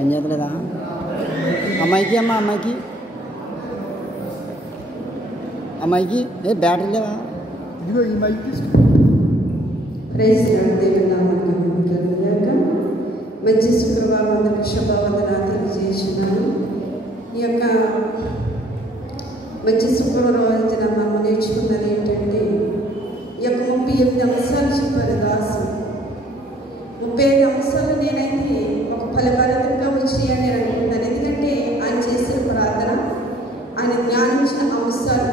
పని చేయట్లేదా అమ్మాయికి అమ్మాయికి ఏ బ్యాటరీ లేవా ఇదిగో ఈ మైక్ తీసుకు మంచి శుక్రవారం అందరికి శుభవందనాలు తెలియజేస్తున్నాను. ఈ యొక్క మంచి శుక్రవారం రోజున మనం నేర్చుకున్నది ఏంటంటే ఈ యొక్క 38 అంశాలు చెప్పారు దాసు. 35 అంశాలు నేనైతే ఒక ఫలభరితంగా వచ్చాయని నేను అనుకుంటున్నాను. ఎందుకంటే ఆయన చేసిన ప్రార్థన, ఆయన జ్ఞానించిన అంశాలు,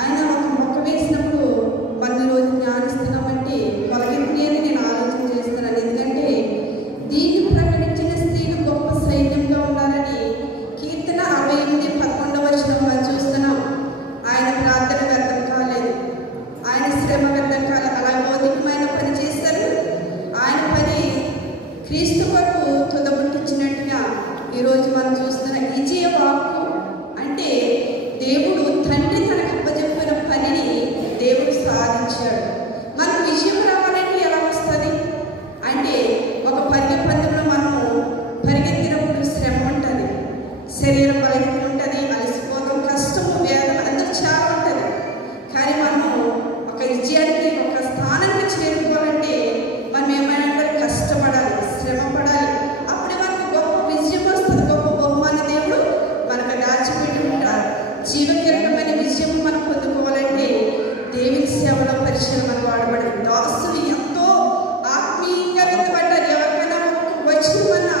ఆయన ఒక మొక్క వేసినప్పుడు మన రోజు జ్ఞానిస్తున్నామంటే మొలకెత్తి అని నేను ఆలోచన చేస్తున్నాను. ఎందుకంటే దీన్ని ప్రకటించిన స్త్రీలు గొప్ప సైన్యంగా ఉన్నారని కీర్తన 68:11 వచనంలో చూస్తున్నాం. ఆయన ప్రార్థన వ్యర్థం కాలేదు, ఆయన శ్రమ వ్యర్థం కాలేదు. అలా భౌతికమైన పని చేశారు. ఆయన పని క్రీస్తు కొరకు తుదముట్టించినట్టుగా ఈరోజు మనం చూస్తున్న విజయ వాక్కు అంటే దేవుడు తండ్రి తనకు అప్పచెప్పిన పనిని దేవుడు సాధించాడు. మనకు విజయం రావాలంటే ఎలా వస్తుంది అంటే ఒక పందెంలో మనము పరిగెత్తినప్పుడు శ్రమ ఉంటుంది, శరీరం బలహీన ఉంటుంది, అలసిపోతాం, కష్టము, వేదన అందరూ చాలా ఉంటుంది. కానీ మనము ఒక విజయానికి ఒక స్థానానికి చేరుకోవాలంటే మనం ఏమైనా కష్టపడాలి, శ్రమ పడాలి. అప్పుడే మనకు గొప్ప విజయం వస్తుంది, గొప్ప బహుమాన దేవుడు మనకు దాచిపెట్టి ఉంటారు. జీవకిరణమైన విజయం మనం పొందుకోవాలంటే దేవుని సేవలో పరిచయం మనం వాడబడి దాసులు ఎంతో ఆత్మీయంగా వెతబడ్డారు. ఎవరికైనా ఒక వచనమన్నా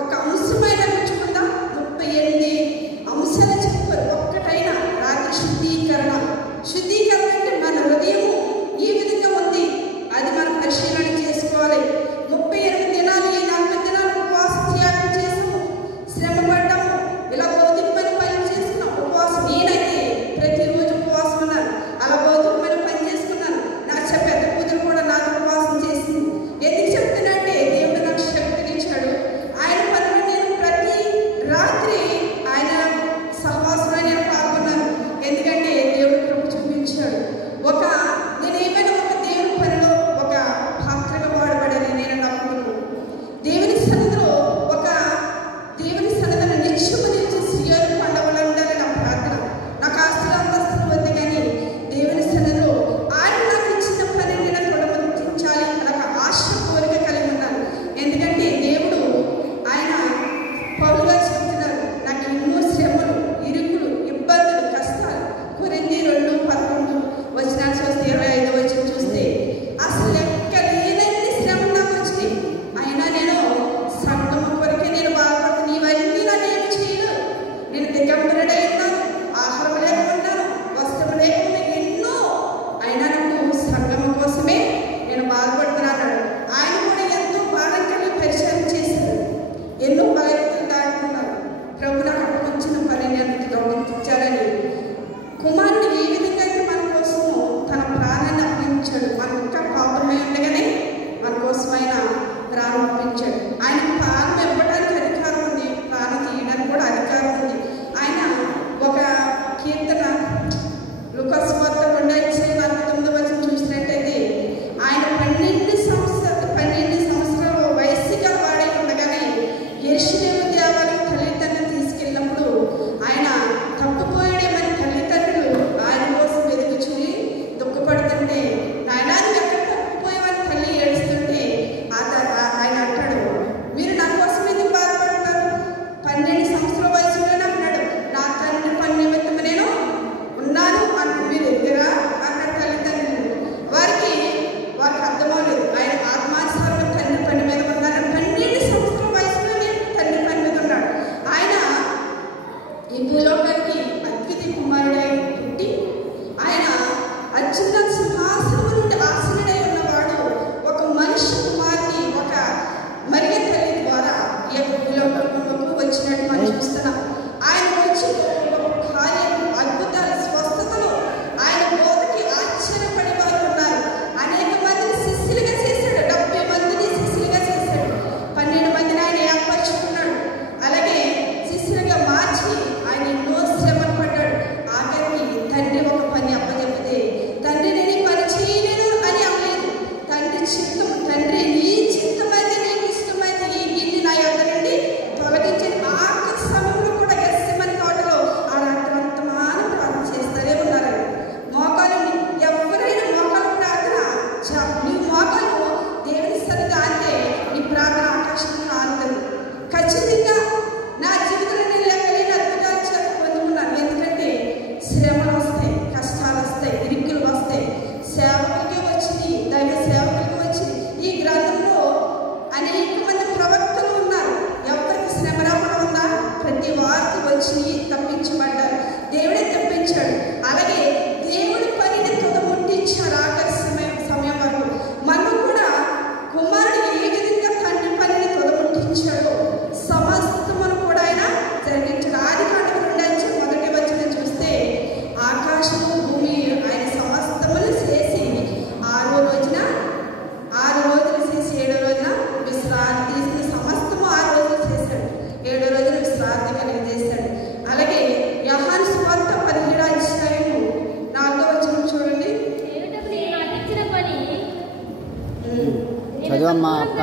ఒక అంశమైన మెచ్చుకుందా 38 అంశాలు చెప్పారు. ఒక్కటైనా రాత్రి శుద్ధీకరణ అంటే మన హృదయం ఈ విధంగా ఉంది, అది మనం పరిశీలన చేసుకోవాలి. 38 దినాలు, ఈ 40 దినాలు ఉపవాస త్యాగం చేసాము, శ్రమ పడ్డాము, ఇలా భౌతికమైన పని చేసుకున్నాం. ఉపవాసం నేనైతే ప్రతిరోజు ఉపవాసం ఉన్నాను, అలా భౌతికమైన పని చేసుకున్నాను. నా పెద్ద కూతురు కూడా నాకు ఉపవాసం చేసింది. ఎందుకు చెప్తున్నంటే దేవుడు నాకు శక్తినిచ్చాడు. ఆయన పనులు నేను ప్రతి రాత్రి ఆయన సహవాసంలో నేను పాల్గొన్నాను. ఎందుకంటే దేవుడు కృప చూపించాడు. నేను ఏమైనా ఒక దేవుని పనిలో ఒక పాత్రగా వాడబడని నేను నమ్ముతున్నాను. దేవుని సన్నిధిలో నిత్యము నిలిచి సియోను కొండవలో ఉండాలని నా ప్రార్థన. నాకు ఆస్తులు అంతస్తులు వద్దు, కానీ దేవుని సన్నిధిలో ఆయన నాకు ఇచ్చిన పని నేను తొడమర్తించాలి నాకు ఆశ, కోరిక కలిగి ఉన్నాను. ఎందుకంటే దేవుడు ఆయన పౌలుగా చెప్తున్నారు, నాకు ఎన్నో శ్రమలు, ఇరుకులు, ఇబ్బందులు, కష్టాలు. కొరింథీ 2:11 వచనాలు చూస్తే 25 వచనం చూస్తే అసలు లెక్క లేనన్ని శ్రమలు నాకు వచ్చినాయి. అయినా నేను సంఘం కొరకే నేను బాధపడుతున్నాను. ఇవన్నీ నన్ను ఏమి చేయలేదు. నేను దిగంబరుడై ఉన్నాను, ఆహారం లేకున్నాను, వస్త్రం లేకుండా ఎన్నో. అయినా నాకు సంఘం కోసమే నేను బాధపడుతున్నాను. ఆయన కూడా ఎంతో బాధం కలిగి పరిచయం చేశారు. ఎన్నో బాధ్యతలు దాటుకున్నారు. ప్రభు నాకు అప్పగించిన పని నేను గౌరవించాలని కుమారుడు ఏ విధంగా అయితే మన కోసం తన ప్రాణాన్ని అర్పించాడు, మనకు ఇంకా పాపమై ఉండగానే మన కోసం ఆయన ప్రాణం అర్పించాడు. ఆయన ప్రాణం ఇవ్వడానికి అధికారం ఉంది, ప్రాణం తీయడానికి కూడా అధికారం ఉంది. ఆయన ఒక కీర్తన లూకాసు వార్త 2:49 వచనం చూసినట్టయితే ఆయన 12 సంవత్సరాలు వయస్సుగా వాడై ఉండగానే యెరూషలేము దేవాలయం తల్లిదండ్రులు తీసుకెళ్ళినప్పుడు ఆయన తప్పిపోయాడేమని తల్లిదండ్రులు ఆయన కోసం వెతుకుచుని దుఃఖపడుతుంటే, నాయనా నువ్వు ఎక్కడ తప్పిపోయావని తల్లి ఏడుస్తుంటే ఆయన అంటాడు, మీరు నాకు చదివమ్మా అక్క.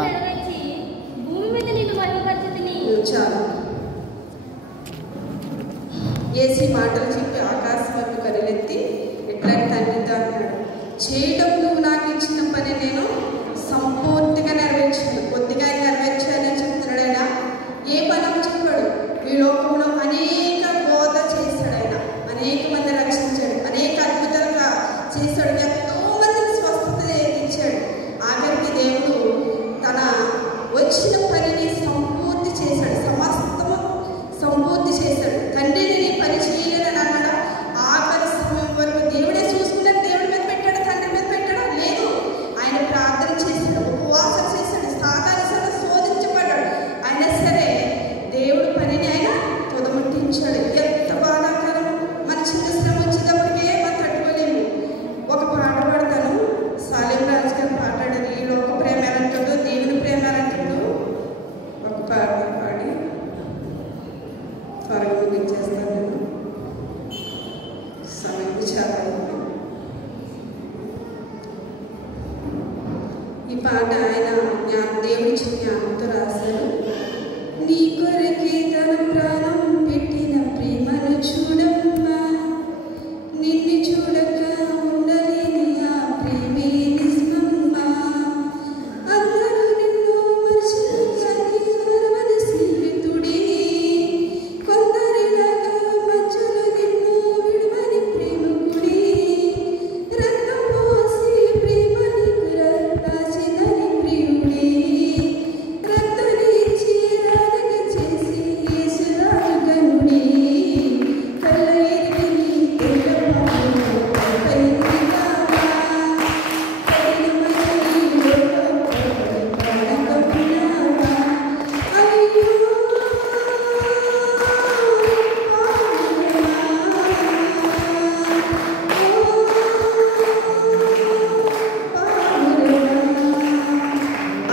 భూమి మీద నిన్ను మరుగుపరిచితిని. చాలా ఏసీ మాటలు చెప్పి ఆకాశం వైపు కరులెత్తి ఎట్లా తండ్రితో అన్నాడు, చేయడం నువ్వు నాకు ఇచ్చిన పని నేను సంపూర్తిగా నెరవేర్చాను, కొద్దిగా నెరవేర్చానని చెప్తున్నాడు ఆయన. ఏ పని చెప్పాడు? ఈ లోకంలో అనేక బోధ చేశాడు ఆయన, అనేక మంది రక్షించాడు, అనేక అద్భుతాలుగా చేశాడు, ఎంతో మందిని స్వస్థత ఇచ్చాడు. ఆఖరికి దేవుడు తన వచ్చిన పనిని సంపూర్తి చేశాడు, సమస్తము సంపూర్తి చేశాడు. తండ్రి నేను ఈ పని చేయలేదని అన్నాడు. ఆఖరి సమయం వరకు దేవుడే చూసుకున్నాడు. దేవుడి మీద పెట్టాడు, తండ్రి మీద పెట్టాడు లేదు. ఆయన ప్రార్థన చేశాడు, ఉపవాసం చేశాడు, సాధారణ శోధించబడ్డాడు. అయినా సరే దేవుడి పనిని ఆయన తుదముట్టించాడు. ఎంత బాధాకరం! మన చిన్న శ్రమ వచ్చేటప్పటికే మనం తట్టుకోలేము. ఒక పాట పాడతాను, సాలేం రాజు గారు పాడాడు, ఈ లోక ప్రేమ ఎలాంటాడు, దేవుని ప్రేమ ఎలాంటాడు. ఒక పాట పాడి త్వరగా ముగించేస్తాను నేను, సమయం చాలా ఉంది. ఈ పాట ఆయన దేవుడి జ్ఞానంతో రాశారు. నీ కొరకే తన ప్రాణం పెట్టిన ప్రేమను చూడమ్మా, నిన్ను చూడక ఉండలేని ఆ ప్రేమే నిజమమ్మా. అందరూ నిన్ను మర్చినా కానీ మరవని స్నేహితుడే, కొందరిలాగా మధ్యలో నిన్ను విడవని ప్రేమికుడే. రక్తం పోసి ప్రేమ నీకు రాసిందని ప్రియుడే, రక్తనిచ్చి రాధక చేసి యేసురాజు గనుడే. కళ్ళ ఎరిగి తెల్ల పాపము పైకిరావా, కఠినమైన ఈ లోకంపై పడకున్నావా. అయ్యో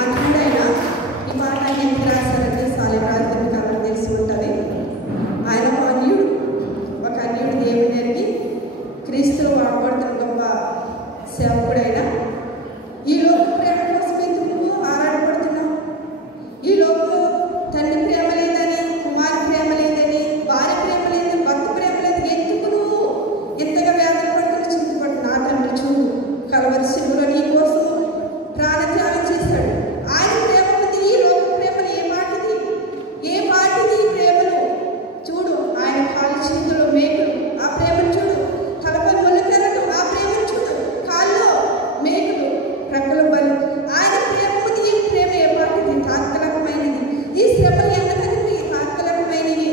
అందుకైనా ఈ పాట ఆయన ఎందుకు రాశారంటే సాలేం రాజు మీకు అందరూ తెలిసి ఉంటుంది. ఆయన ఒక అన్యుడు దేవుని ఎరిగి క్రీస్తులో వాడబడుతున్న గొప్ప సేవకుడైన. ఈ లోక ప్రేమ కోసం ఎందుకు నువ్వు ఆరాటపడుతున్నావు? ఈ లోకంలో తండ్రి ప్రేమ లేదని, కుమారి ప్రేమ లేదని, భార్య ప్రేమ లేదని, భక్తి ప్రేమ లేదని ఎందుకు నువ్వు ఎంతగా వేదన పడుతున్నా, చింతపడు? నా తండ్రి చూడు, కలవరి శిలువలో నీ కోసం ప్రాణత్యాగం చేశాడు. ఆయన ప్రేమ ఉంది. ఈ లోక ప్రేమలు ఏ మాటిది? ఏ మాటిది ప్రేమలు? చూడు, ఆయన కాలు చేతులు మేకులు, ఆ ప్రేమను చూడు. తలపై మొలకెరలు, ఆ ప్రేమను చూడు. కాళ్ళు మేకులు, ప్రక్కల బలి, ఆయన ప్రేమ ఉంది. ఈ ప్రేమ ఏ మాటిది? తాత్కాలికమైనది. ఈ శ్రమలు ఎంతకనివి? తాత్కాలికమైనవి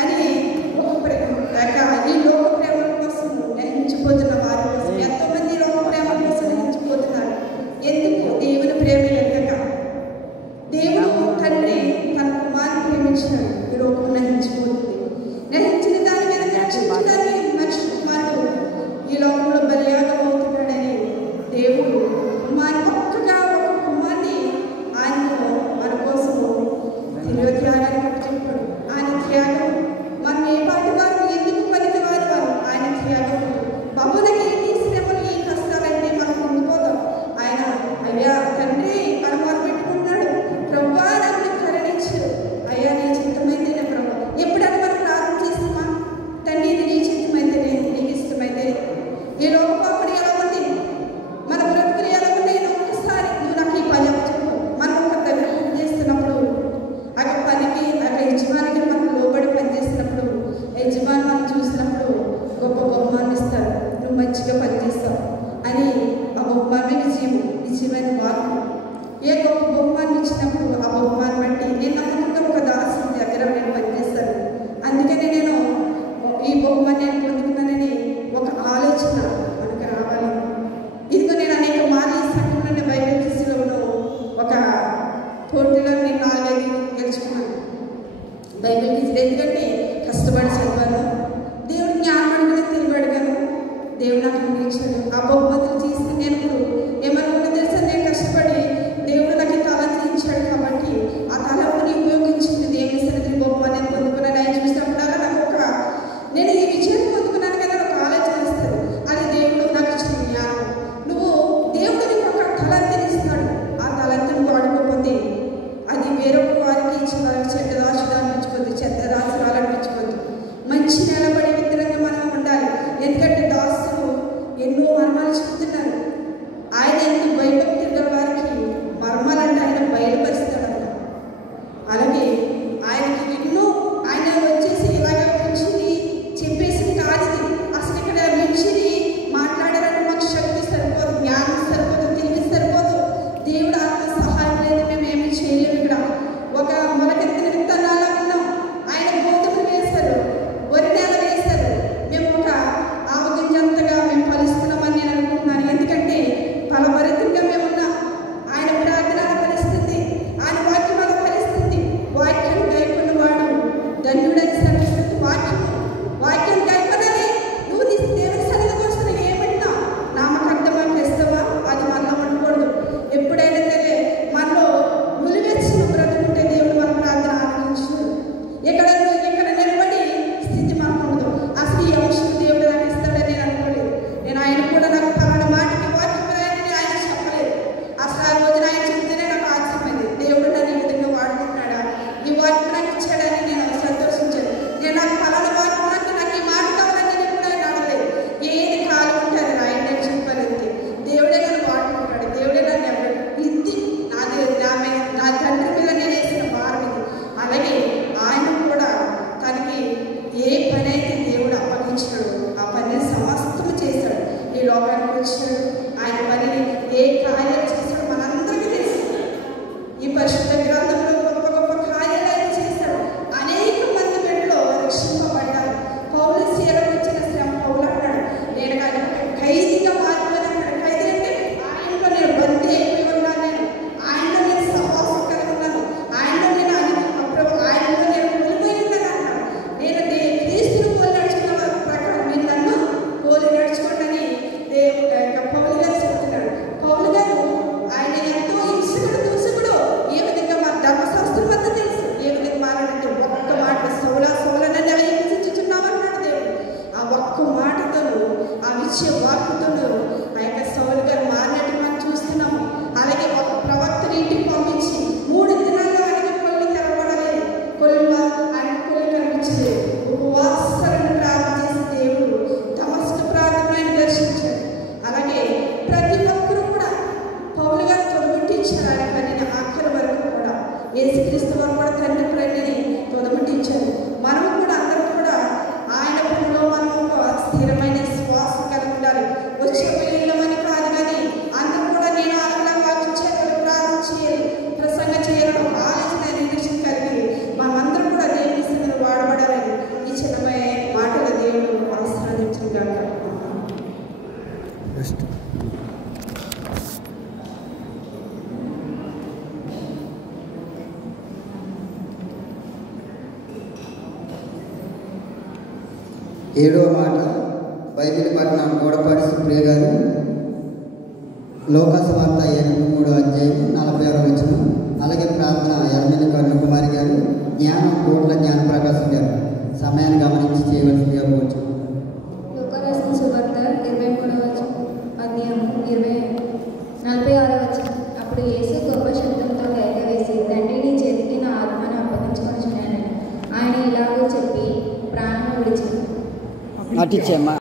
అని ఈ లోక ప్రేమల కోసం గ్రహించిపోతున్న వారి కోసం ఎంతో మంది లోక ప్రేమల కోసం గ్రహించిపోతున్నారు. ఎందుకు? దేవుని ప్రేమ ఎరగక. దేవుడు తండ్రి తన కుమారుని ప్రేమించాడు, ఈ లోకం నహించిపోతుంది. నహించిన దాని మీద రక్షించడాన్ని మనిషి కుమారుడు ఈ లోకంలో బలియాగం అవుతున్నాడని దేవుడు ఒక్కగా ఒక కుమార్ని ఆయనకు మన కోసం తిరుగు త్యాగానికి చెప్పాడు. ఆయన త్యాగం మనం ఏ పాటి వారు, ఎందుకు పనికి వారు ఆయన త్యాగం. బాబులకి ఎన్ని శ్రమలు, ఈ కష్టాలంటే మనం ఉండిపోతాం. ఆయన అయ్యా తండ్రి మనం మొదలు పెట్టుకున్నాడు, ప్రభువా నన్ను కరుణించు, అయ్యా నీ చిత్తమైతేనే ప్రభు. ఎప్పుడైనా మనం ప్రార్థన చేస్తామా? తండ్రి ఇది నీ చిత్తమైతేనే, నీకు ఇష్టమైతే. ఈ లోకపాపడి ఎలా ఉంది, మన బ్రతుకులు ఎలా ఉన్నాయి? ఒక్కసారి నువ్వు నాకు ఈ పని చెప్పు. మనం ఒక దగ్గర పని చేస్తున్నప్పుడు, అక్కడ పనికి అక్కడ యజమానికి మనం లోబడి పని చేసినప్పుడు, యజమాని మనం చూసినప్పుడు గొప్ప బహుమానం ఇస్తారు. నువ్వు మంచిగా పనిచేస్తావు అని ఆ బహుమానమే నిజమైన వార్త. ఏ గొప్ప బహుమానం ఇచ్చినప్పుడు ఆ బహుమానం బట్టి నేను నమ్మకంగా ఒక దాసుని దగ్గర నేను పనిచేస్తాను, అందుకని నేను ఈ బహుమానాన్ని పొందుకున్నానని ఒక ఆలోచన మనకు రావాలి. ఇదిగో నేను అనేక మార్లు ఈ సంఘంలోనే బైబిల్ క్విజ్లో ఒక పోటీలో నేను 4-5 గెలుచుకున్నాను బైబిల్ క్విజ్. ఎందుకంటే కష్టపడి చదివాను, దేవుడు జ్ఞానం అడుగునే తెలివి అడిగాను, దేవుడు నాకు అందించాడు. ఆ బహుమతులు తీసుకుని నేను ఇప్పుడు ఏమనుకున్నా తెలుసా? నేను కష్టపడి దేవుడు నాకు తలంతి ఇచ్చాడు కాబట్టి ఆ తలంపుని ఉపయోగించింది దేవుని సన్నిధిని బహుమానాన్ని పొందుకున్నాను. ఆయన చూసినప్పుడల్లా నాకు నేను ఈ విజయం పొందుకున్నాను కదా ఒక ఆలోచన ఇస్తుంది. అది దేవుడు నాకు ఇచ్చిన జ్ఞానం. నువ్వు దేవుడు నీకు ఒక తలంతిని ఇస్తాడు, ఆ తలంతిని వాడు లోకానికి వచ్చాడు. ఆయన పనిని ఏ కార్యాలు చేశాడో మనందరికీ తెలుసు. ఈ పరిశుద్ధ గ్రంథంలో గొప్ప గొప్ప కార్యాలు ఆయన చేశాడు. అనేక మంది బిడ్డలు రక్షింపబడ్డారు. పౌలు శీలకు ఇచ్చిన శ్రమ పౌలు అన్నాడు, నేను కానీ ఖైదీగా మారిపోయాను అన్నాడు. ఖైదీ అంటే ఆయనలో నేను బందీ అయిపోయి ఉన్నాను, ఆయనలో నేను సహవాసం కలిగి ఉన్నాను, ఆయనలో నేను ఆయనలో నేను కోల్పోయి ఉన్నాను అన్నాడు. నేను క్రీస్తును పోలి నడుచుకున్న వారి ప్రకారం మీరు నన్ను పోలి నడుచుకోండి పౌలు గారు చెప్తున్నాడు. పౌలు గారు ఆయన ఎంతో హింసకుడు, దూషకుడు. ఏ విధంగా మా ధర్మశాస్త్రం వద్ద తెలుసు ఏ విధంగా మారాడంటే ఒక్క మాట సౌలనని హింసించుచున్నామన్నాడు దేవుడు. ఆ ఒక్క మాటతోనూ ఆ విషయ వాక్కుతోనూ ఆ యొక్క సౌలు గారు మారినట్టు మనం చూస్తున్నాము. అలాగే ఒక ప్రవక్తని ఇంటికి పంపించి 3 దినాల్లో ఆయనకి కొల్లు తెరవడలేదు, ఆయన కొల్లు కనిపించలేదు. ఉపవాసాలను ప్రార్థన చేసి దేవుడు దమస్కు ప్రాంతంలో దర్శించాడు. అలాగే ప్రతి ఒక్కరూ కూడా పౌలు గారు తొలగొట్టించారు. ఆయన పనిని ఆఖరి వరకు కూడా యేసుక్రీస్తు వారు కూడా తండ్రి ప్రేమని తొలగొట్టించారు. మనము కూడా అందరూ కూడా ఆయన పనిలో మనం ఒక స్థిరమైన శ్వాస కలిగి ఉండాలి. వచ్చే వెళ్ళమని కాదు, కానీ అందరూ కూడా నేను ఆలలా వాక్యం చేయాలి, ప్రార్థన చేయాలి, ప్రసంగం చేయాలని ఒక ఆలోచన నిర్దేశం కలిగి మనమందరం కూడా దేవుని స్థితిలో వాడబడాలని ఈ చిన్నమైన మాటల దేవుడు ఆశీర్వదించుగాక. ఏడవ మాట బైబిల్ పట్టణం గోడపాటి సుప్రియ గారు, లోకస్వార్త 8:3 అలాగే ప్రార్థన ఎర్రమల్లి కరుణకుమారి గారు, జ్ఞానం కోట్ల జ్ఞాన ప్రకాశం గారు సమయాన్ని గమనించి చేయవలసిందిగా కోరుచు. లోకరాసిన సువార్త 23వ అధ్యాయం 46వ వచనం. అప్పుడు యేసు గొప్ప శబ్దంతో కేక వేసి, తండ్రి నీ చేతికి నా ఆత్మను అప్పగించుకొనుచున్నాను. ఆయన ఇలాగూ చెప్పి ప్రాణం విడిచాడు. నటించమ్మా.